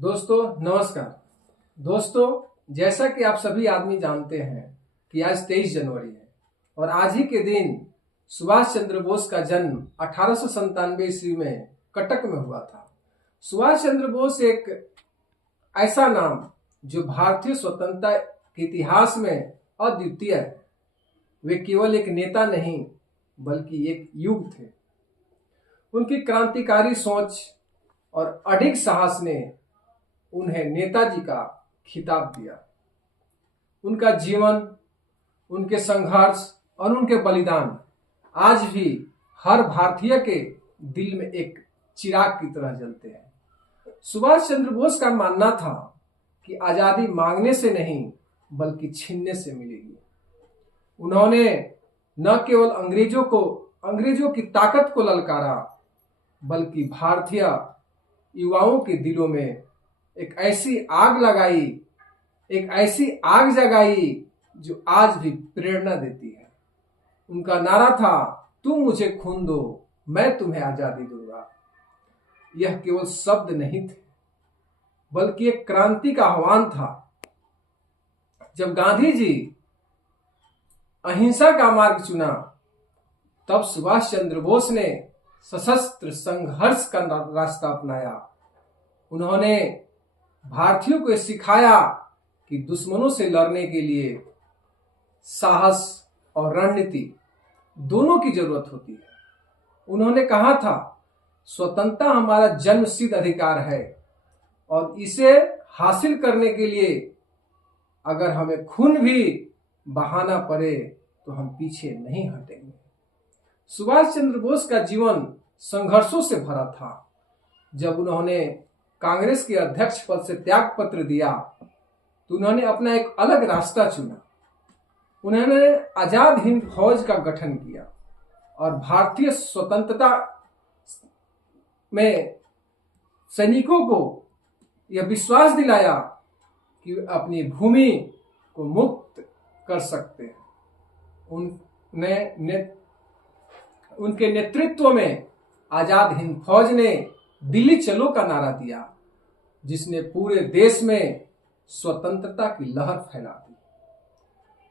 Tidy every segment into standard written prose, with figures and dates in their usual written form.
दोस्तों नमस्कार। दोस्तों, जैसा कि आप सभी आदमी जानते हैं कि आज 23 जनवरी है और आज ही के दिन सुभाष चंद्र बोस का जन्म 1897 ईस्वी में कटक में हुआ था। सुभाष चंद्र बोस एक ऐसा नाम जो भारतीय स्वतंत्रता के इतिहास में अद्वितीय है। वे केवल एक नेता नहीं बल्कि एक युग थे। उनकी क्रांतिकारी सोच और अडिग साहस ने उन्हें नेताजी का खिताब दिया। उनका जीवन, उनके संघर्ष और उनके बलिदान आज भी हर भारतीय के दिल में एक चिराग की तरह जलते हैं। सुभाष चंद्र बोस का मानना था कि आजादी मांगने से नहीं बल्कि छीनने से मिलेगी। उन्होंने न केवल अंग्रेजों की ताकत को ललकारा बल्कि भारतीय युवाओं के दिलों में एक ऐसी आग जगाई जो आज भी प्रेरणा देती है। उनका नारा था, तुम मुझे खून दो, मैं तुम्हें आजादी दूंगा। यह केवल शब्द नहीं थे बल्कि एक क्रांति का आह्वान था। जब गांधी जी अहिंसा का मार्ग चुना तब सुभाष चंद्र बोस ने सशस्त्र संघर्ष का रास्ता अपनाया। उन्होंने भारतीयों को सिखाया कि दुश्मनों से लड़ने के लिए साहस और रणनीति दोनों की जरूरत होती है। उन्होंने कहा था, स्वतंत्रता हमारा जन्मसिद्ध अधिकार है और इसे हासिल करने के लिए अगर हमें खून भी बहाना पड़े तो हम पीछे नहीं हटेंगे। सुभाष चंद्र बोस का जीवन संघर्षों से भरा था। जब उन्होंने कांग्रेस के अध्यक्ष पद से त्याग पत्र दिया तो उन्होंने अपना एक अलग रास्ता चुना। उन्होंने आजाद हिंद फौज का गठन किया और भारतीय स्वतंत्रता में सैनिकों को यह विश्वास दिलाया कि वे अपनी भूमि को मुक्त कर सकते हैं। उनके नेतृत्व में आजाद हिंद फौज ने दिल्ली चलो का नारा दिया, जिसने पूरे देश में स्वतंत्रता की लहर फैला दी।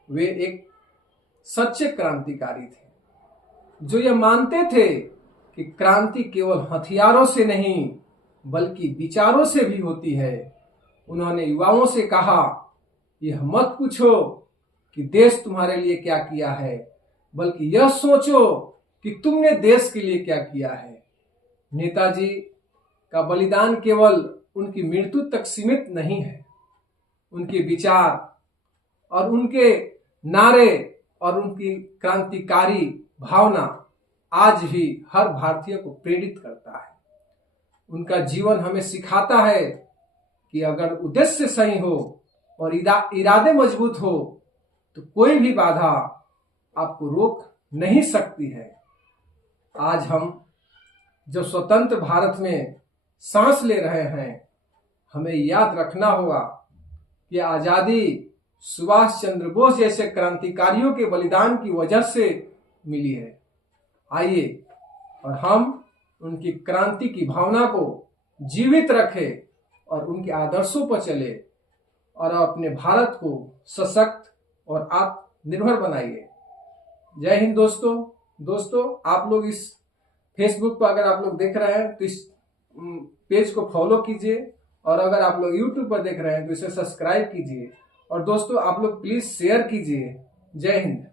वे एक सच्चे क्रांतिकारी थे जो यह मानते थे कि क्रांति केवल हथियारों से नहीं बल्कि विचारों से भी होती है। उन्होंने युवाओं से कहा, यह मत पूछो कि देश तुम्हारे लिए क्या किया है, बल्कि यह सोचो कि तुमने देश के लिए क्या किया है। नेताजी का बलिदान केवल उनकी मृत्यु तक सीमित नहीं है। उनके विचार और उनके नारे और उनकी क्रांतिकारी भावना आज भी हर भारतीय को प्रेरित करता है। उनका जीवन हमें सिखाता है कि अगर उद्देश्य सही हो और इरादे मजबूत हो तो कोई भी बाधा आपको रोक नहीं सकती है। आज हम जब स्वतंत्र भारत में सांस ले रहे हैं, हमें याद रखना होगा कि आजादी सुभाष चंद्र बोस जैसे क्रांतिकारियों के बलिदान की वजह से मिली है। आइए और हम उनकी क्रांति की भावना को जीवित रखें और उनके आदर्शों पर चले और अपने भारत को सशक्त और आत्मनिर्भर बनाइए। जय हिंद दोस्तों, आप लोग इस फेसबुक पर अगर आप लोग देख रहे हैं तो इस पेज को फॉलो कीजिए और अगर आप लोग यूट्यूब पर देख रहे हैं तो इसे सब्सक्राइब कीजिए और दोस्तों आप लोग प्लीज शेयर कीजिए। जय हिंद।